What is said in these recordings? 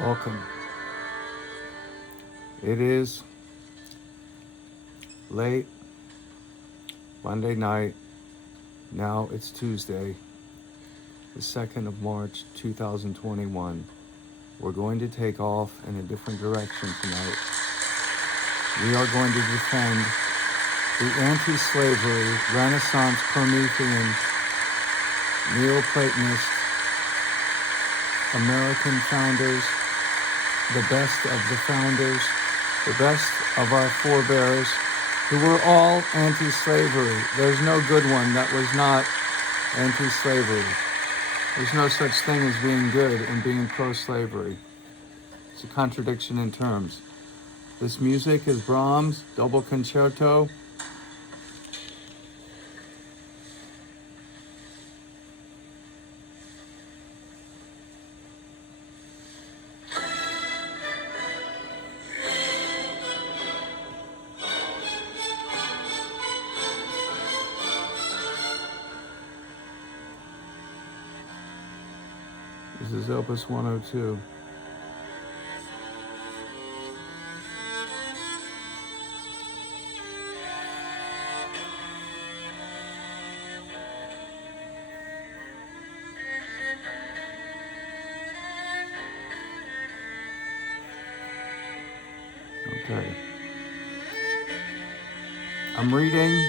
Welcome. It is late Monday night. Now it's Tuesday, the 2nd of March, 2021. We're going to take off in a different direction tonight. We are going to defend the anti-slavery, Renaissance Promethean, Neoplatonist, American founders, the best of the founders, the best of our forebears, who were all anti-slavery. There's no good one that was not anti-slavery. There's no such thing as being good and being pro-slavery. It's a contradiction in terms. This music is Brahms' Double Concerto. This is Opus 102. Okay. I'm reading,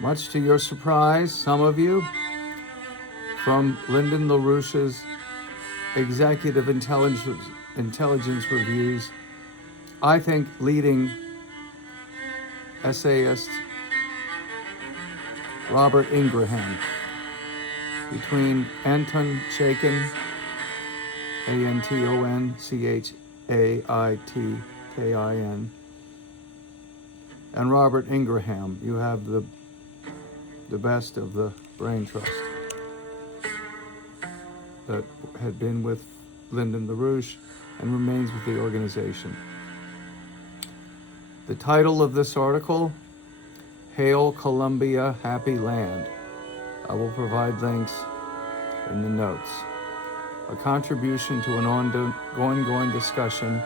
much to your surprise, some of you, from Lyndon LaRouche's Executive Intelligence Reviews, I think leading essayist Robert Ingraham, between Anton Chaikin, Antonchaitkin, and Robert Ingraham. You have the best of the brain trust that had been with Lyndon LaRouche and remains with the organization. The title of this article, Hail Columbia, Happy Land. I will provide links in the notes. A contribution to an ongoing discussion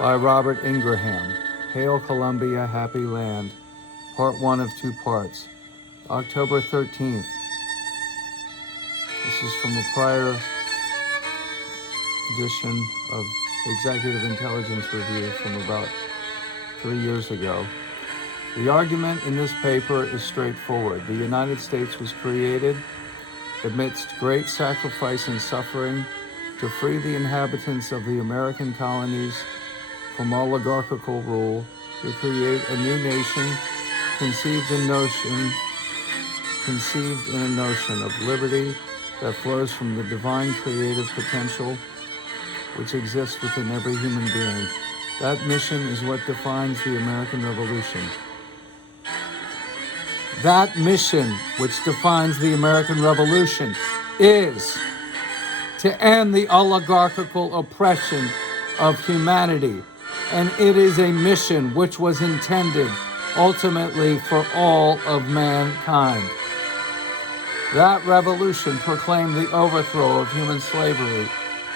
by Robert Ingraham, Hail Columbia, Happy Land, part 1 of 2 parts, October 13th. This is from a prior edition of Executive Intelligence Review from about 3 years ago. The argument in this paper is straightforward. The United States was created amidst great sacrifice and suffering to free the inhabitants of the American colonies from oligarchical rule, to create a new nation conceived in a notion of liberty that flows from the divine creative potential which exists within every human being. That mission is what defines the American Revolution. That mission which defines the American Revolution is to end the oligarchical oppression of humanity. And it is a mission which was intended ultimately for all of mankind. That revolution proclaimed the overthrow of human slavery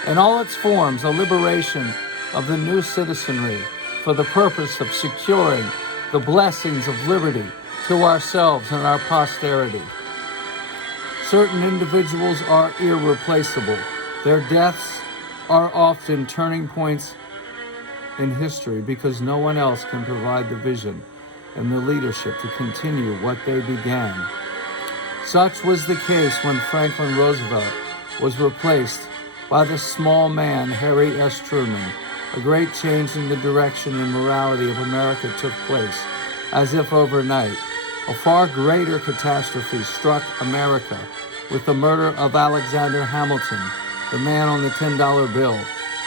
in all its forms, a liberation of the new citizenry for the purpose of securing the blessings of liberty to ourselves and our posterity. Certain individuals are irreplaceable. Their deaths are often turning points in history because no one else can provide the vision and the leadership to continue what they began. Such was the case when Franklin Roosevelt was replaced by the small man, Harry S. Truman. A great change in the direction and morality of America took place, as if overnight. A far greater catastrophe struck America with the murder of Alexander Hamilton, the man on the $10 bill,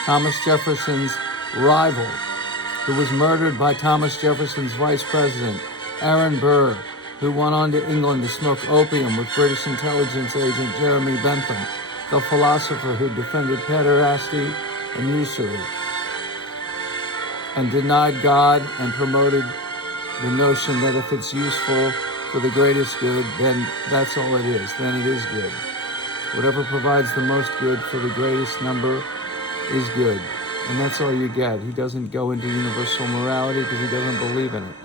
Thomas Jefferson's rival, who was murdered by Thomas Jefferson's vice president, Aaron Burr, who went on to England to smoke opium with British intelligence agent Jeremy Bentham, the philosopher who defended pederasty and usury, and denied God and promoted the notion that if it's useful for the greatest good, then that's all it is. Then it is good. Whatever provides the most good for the greatest number is good. And that's all you get. He doesn't go into universal morality because he doesn't believe in it.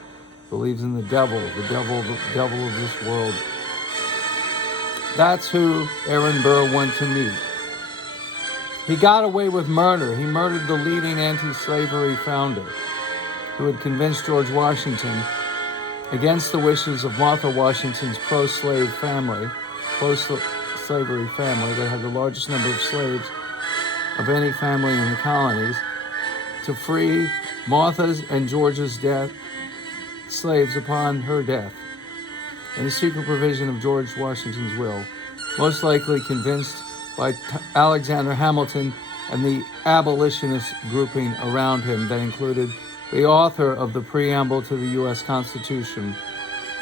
He believes in the devil of this world. That's who Aaron Burr went to meet. He got away with murder. He murdered the leading anti-slavery founder who had convinced George Washington, against the wishes of Martha Washington's pro-slavery family that had the largest number of slaves of any family in the colonies, to free Martha's and George's slaves upon her death, in a secret provision of George Washington's will, most likely convinced by Alexander Hamilton and the abolitionist grouping around him that included the author of the preamble to the U.S. Constitution,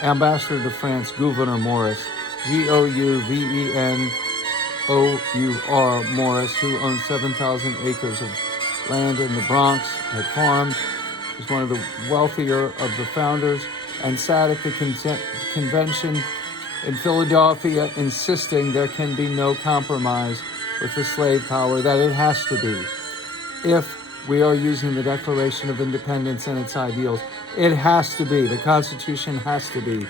Ambassador to France Gouverneur Morris, Gouverneur Morris, who owned 7,000 acres of land in the Bronx, had farms, was one of the wealthier of the founders, and sat at the convention in Philadelphia insisting there can be no compromise with the slave power, that it has to be. If we are using the Declaration of Independence and its ideals, it has to be. The Constitution has to be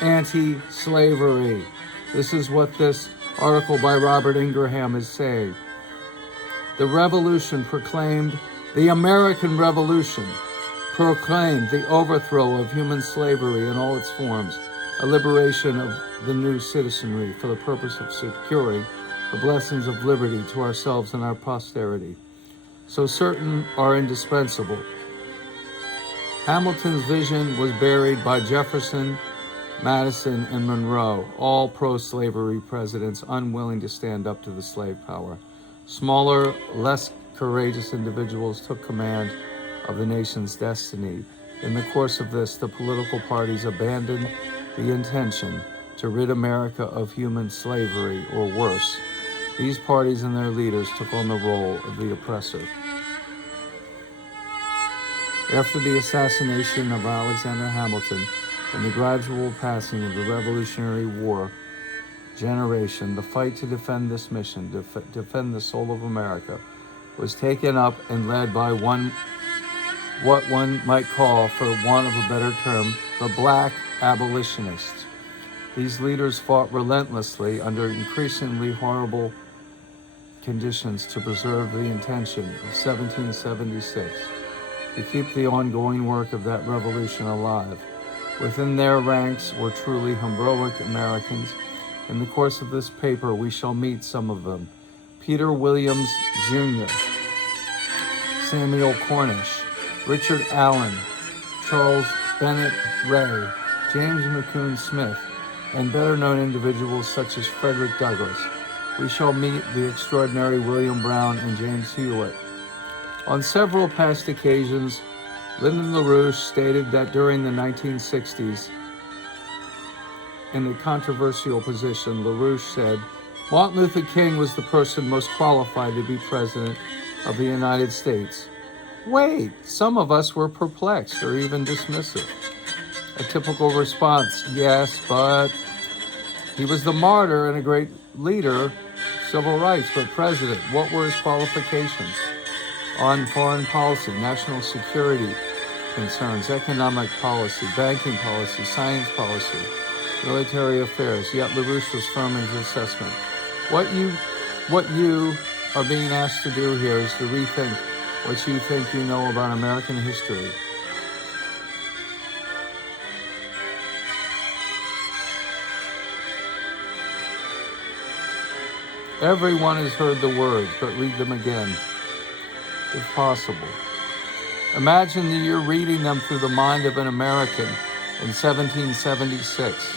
anti-slavery. This is what this article by Robert Ingraham is saying. The revolution proclaimed, the American Revolution proclaimed the overthrow of human slavery in all its forms, a liberation of the new citizenry for the purpose of securing the blessings of liberty to ourselves and our posterity. So certain are indispensable. Hamilton's vision was buried by Jefferson, Madison, and Monroe, all pro-slavery presidents unwilling to stand up to the slave power. Smaller, less courageous individuals took command of the nation's destiny. In the course of this, the political parties abandoned the intention to rid America of human slavery, or worse. These parties and their leaders took on the role of the oppressor. After the assassination of Alexander Hamilton and the gradual passing of the Revolutionary War generation, the fight to defend this mission, defend the soul of America, was taken up and led by what one might call, for want of a better term, the black abolitionists. These leaders fought relentlessly under increasingly horrible conditions to preserve the intention of 1776, to keep the ongoing work of that revolution alive. Within their ranks were truly heroic Americans. In the course of this paper, we shall meet some of them. Peter Williams, Jr., Samuel Cornish, Richard Allen, Charles Bennett Ray, James McCune Smith, and better-known individuals such as Frederick Douglass. We shall meet the extraordinary William Brown and James Hewlett. On several past occasions, Lyndon LaRouche stated that during the 1960s, in a controversial position, LaRouche said, Martin Luther King was the person most qualified to be president of the United States. Wait, some of us were perplexed or even dismissive. A typical response, yes, but he was the martyr and a great leader, civil rights, but president. What were his qualifications? On foreign policy, national security concerns, economic policy, banking policy, science policy, military affairs. Yet LaRouche was firm in his assessment. What you are being asked to do here is to rethink what you think you know about American history. Everyone has heard the words, but read them again, if possible. Imagine that you're reading them through the mind of an American in 1776.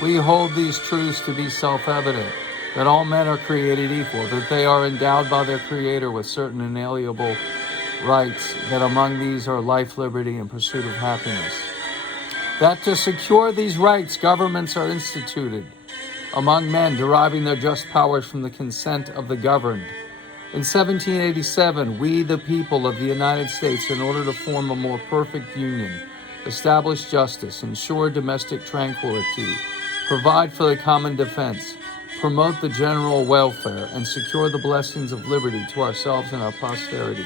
We hold these truths to be self-evident, that all men are created equal, that they are endowed by their Creator with certain inalienable rights, that among these are life, liberty, and pursuit of happiness. That to secure these rights, governments are instituted among men, deriving their just powers from the consent of the governed. In 1787, we, the people of the United States, in order to form a more perfect union, establish justice, ensure domestic tranquility, provide for the common defense, promote the general welfare, and secure the blessings of liberty to ourselves and our posterity,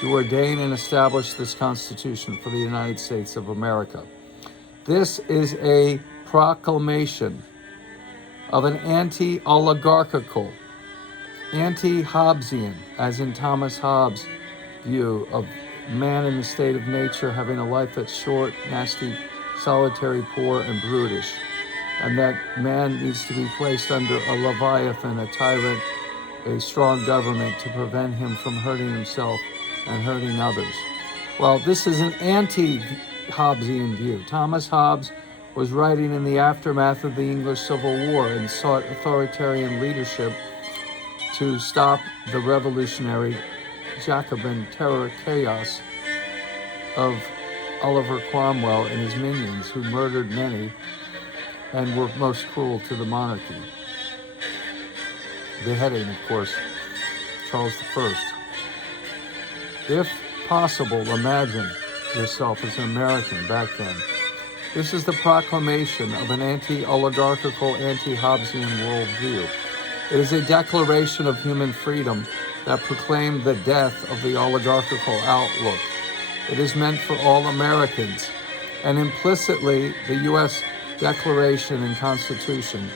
do ordain and establish this Constitution for the United States of America. This is a proclamation of an anti-oligarchical, anti-Hobbesian, as in Thomas Hobbes' view of man in the state of nature having a life that's short, nasty, solitary, poor, and brutish, and that man needs to be placed under a leviathan, a tyrant, a strong government to prevent him from hurting himself and hurting others. Well, this is an anti-Hobbesian view. Thomas Hobbes was writing in the aftermath of the English Civil War and sought authoritarian leadership to stop the revolutionary Jacobin terror chaos of Oliver Cromwell and his minions, who murdered many and were most cruel to the monarchy. Beheading, of course, Charles I. If possible, imagine yourself as an American back then. This is the proclamation of an anti-oligarchical, anti-Hobbesian worldview. It is a declaration of human freedom that proclaimed the death of the oligarchical outlook. It is meant for all Americans, and implicitly, the U.S. Declaration and Constitution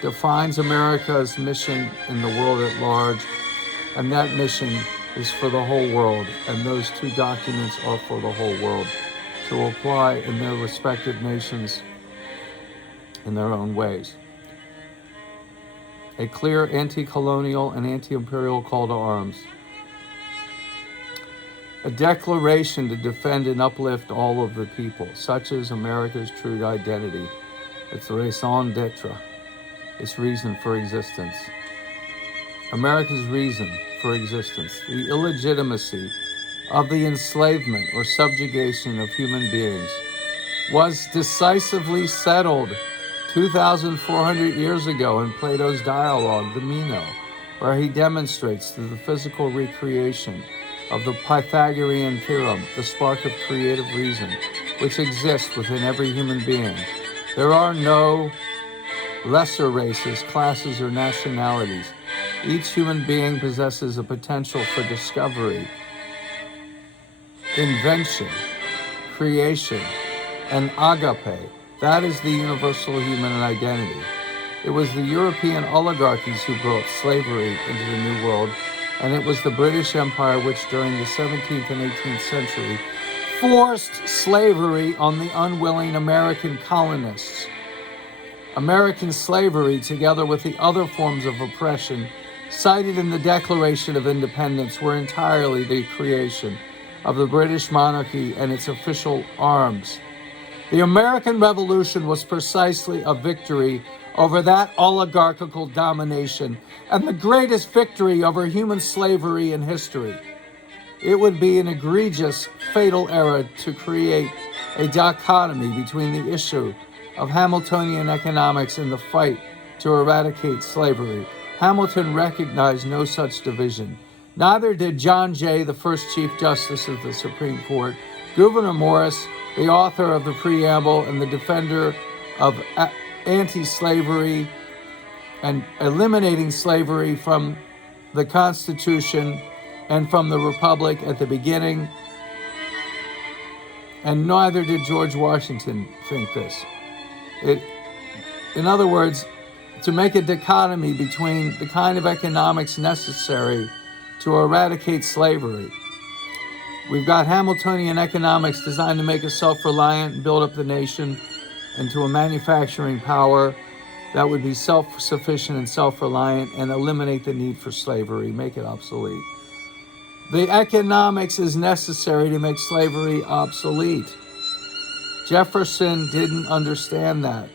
defines America's mission in the world at large, and that mission is for the whole world, and those two documents are for the whole world to apply in their respective nations in their own ways. A clear anti-colonial and anti-imperial call to arms. A declaration to defend and uplift all of the people, such as America's true identity, its raison d'etre, its reason for existence. America's reason for existence, the illegitimacy of the enslavement or subjugation of human beings, was decisively settled 2,400 years ago in Plato's dialogue, the Meno, where he demonstrates through the physical recreation of the Pythagorean theorem, the spark of creative reason, which exists within every human being. There are no lesser races, classes, or nationalities. Each human being possesses a potential for discovery, invention, creation, and agape. That is the universal human identity. It was the European oligarchies who brought slavery into the New World, and it was the British Empire which during the 17th and 18th century forced slavery on the unwilling American colonists. American slavery, together with the other forms of oppression cited in the Declaration of Independence, were entirely the creation of the British monarchy and its official arms. The American Revolution was precisely a victory over that oligarchical domination and the greatest victory over human slavery in history. It would be an egregious, fatal error to create a dichotomy between the issue of Hamiltonian economics and the fight to eradicate slavery. Hamilton recognized no such division. Neither did John Jay, the first Chief Justice of the Supreme Court, Gouverneur Morris, the author of the preamble and the defender of anti-slavery and eliminating slavery from the Constitution and from the Republic at the beginning. And neither did George Washington think this. In other words, to make a dichotomy between the kind of economics necessary to eradicate slavery. We've got Hamiltonian economics designed to make us self-reliant and build up the nation into a manufacturing power that would be self-sufficient and self-reliant and eliminate the need for slavery, make it obsolete. The economics is necessary to make slavery obsolete. Jefferson didn't understand that.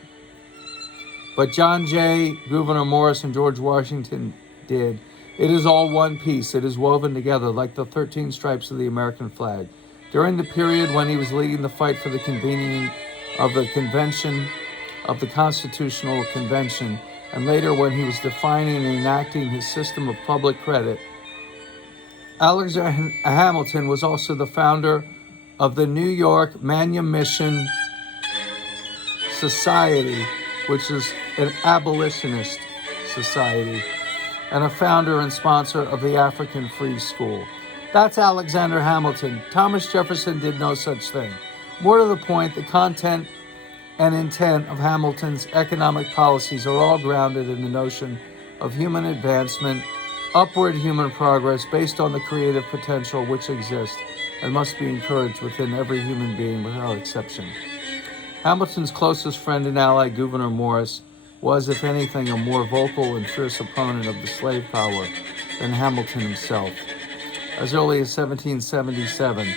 But John Jay, Gouverneur Morris, and George Washington did. It is all one piece. It is woven together like the 13 stripes of the American flag. During the period when he was leading the fight for the convening of the convention, of the Constitutional Convention, and later when he was defining and enacting his system of public credit, Alexander Hamilton was also the founder of the New York Manumission Society, which is an abolitionist society, and a founder and sponsor of the African Free School. That's Alexander Hamilton. Thomas Jefferson did no such thing. More to the point, the content and intent of Hamilton's economic policies are all grounded in the notion of human advancement, upward human progress based on the creative potential which exists and must be encouraged within every human being without exception. Hamilton's closest friend and ally, Gouverneur Morris, was, if anything, a more vocal and fierce opponent of the slave power than Hamilton himself. As early as 1777,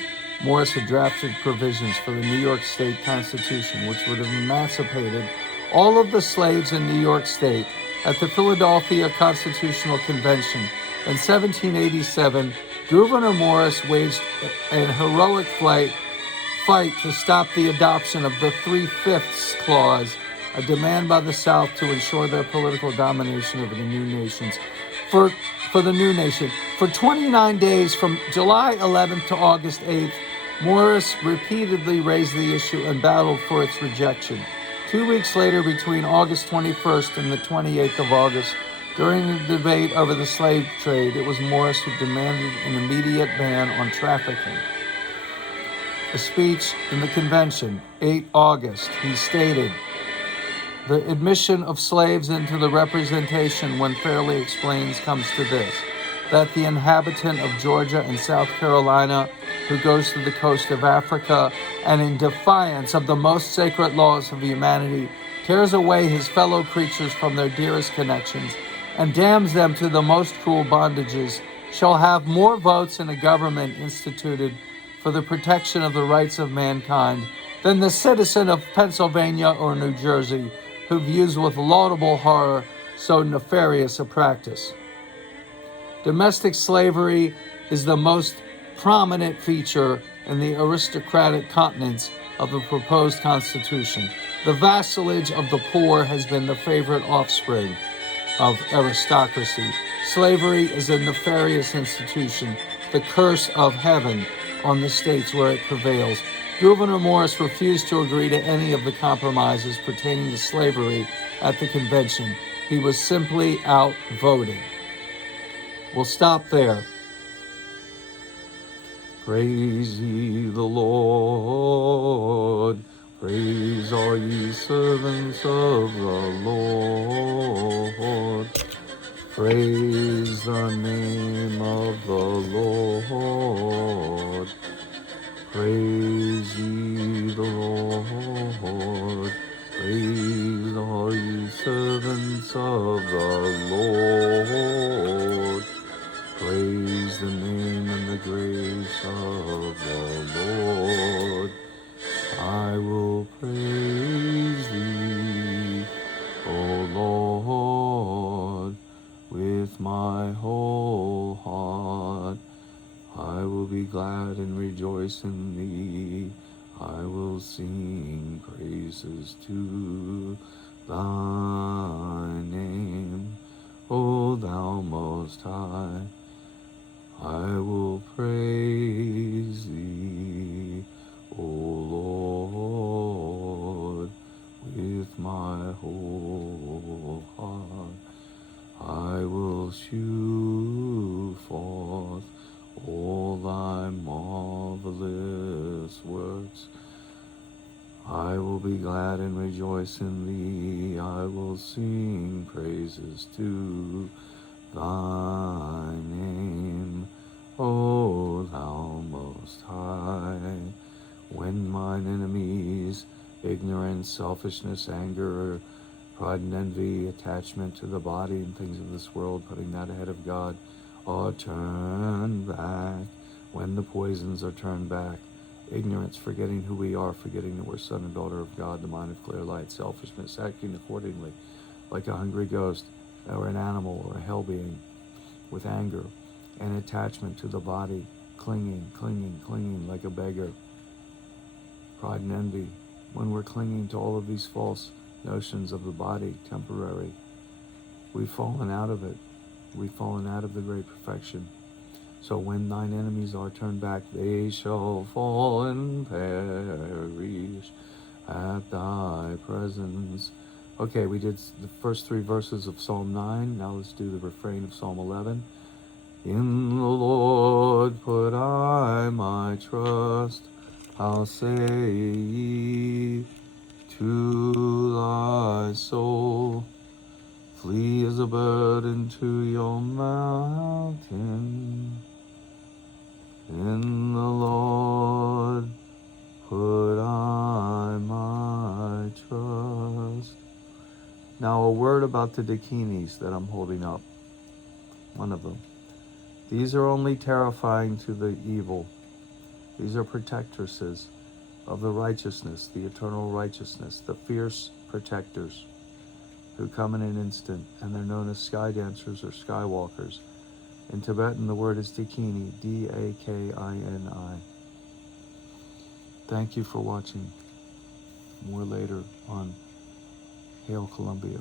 Morris had drafted provisions for the New York State Constitution, which would have emancipated all of the slaves in New York State. At the Philadelphia Constitutional Convention in 1787, Gouverneur Morris waged a heroic fight to stop the adoption of the 3/5 clause, a demand by the South to ensure their political domination over the new nations. For the new nation. For 29 days, from July 11th to August 8th, Morris repeatedly raised the issue and battled for its rejection. 2 weeks later, between August 21st and the 28th of August, during the debate over the slave trade, it was Morris who demanded an immediate ban on trafficking. A speech in the convention, 8 August, he stated, "The admission of slaves into the representation, when fairly explained, comes to this, that the inhabitant of Georgia and South Carolina who goes to the coast of Africa and in defiance of the most sacred laws of humanity tears away his fellow creatures from their dearest connections and damns them to the most cruel bondages shall have more votes in a government instituted for the protection of the rights of mankind than the citizen of Pennsylvania or New Jersey who views with laudable horror so nefarious a practice." Domestic slavery is the most prominent feature in the aristocratic continents of the proposed Constitution. The vassalage of the poor has been the favorite offspring of aristocracy. Slavery is a nefarious institution, the curse of heaven on the states where it prevails. Gouverneur Morris refused to agree to any of the compromises pertaining to slavery at the convention. He was simply outvoted. We'll stop there. Praise ye the Lord. Praise all ye servants of the Lord. Praise the name of the Lord. Praise ye the Lord. Praise all ye servants of the Lord. Praise the name and the grace of the Lord. I will praise thee, O Lord, with my whole heart. I will be glad and rejoice in thee. I will sing praises to thy name, O thou most high. I will praise thee, O Lord, with my whole heart. I will shew forth all thy marvelous works. I will be glad and rejoice in thee. I will sing praises to thy name, O thou most high. When mine enemies, ignorance, selfishness, anger, pride and envy, attachment to the body and things of this world, putting that ahead of God, are turned back, when the poisons are turned back, ignorance, forgetting who we are, forgetting that we're son and daughter of God, the mind of clear light, selfishness, acting accordingly, like a hungry ghost, or an animal, or a hell being, with anger and attachment to the body, clinging like a beggar, pride and envy, when we're clinging to all of these false notions of the body, temporary, we've fallen out of it. We've fallen out of the great perfection. So when thine enemies are turned back, they shall fall and perish at thy presence. Okay, we did the first 3 verses of Psalm 9. Now let's do the refrain of Psalm 11. In the Lord put I my trust. How say ye to thy soul, flee as a bird into your mountain. In the Lord put I my trust. Now a word about the dakinis that I'm holding up. One of them. These are only terrifying to the evil. These are protectresses of the righteousness, the eternal righteousness, the fierce protectors who come in an instant, and they're known as sky dancers or skywalkers. In Tibetan, the word is dakini, D-A-K-I-N-I. Thank you for watching. More later on Hail Columbia.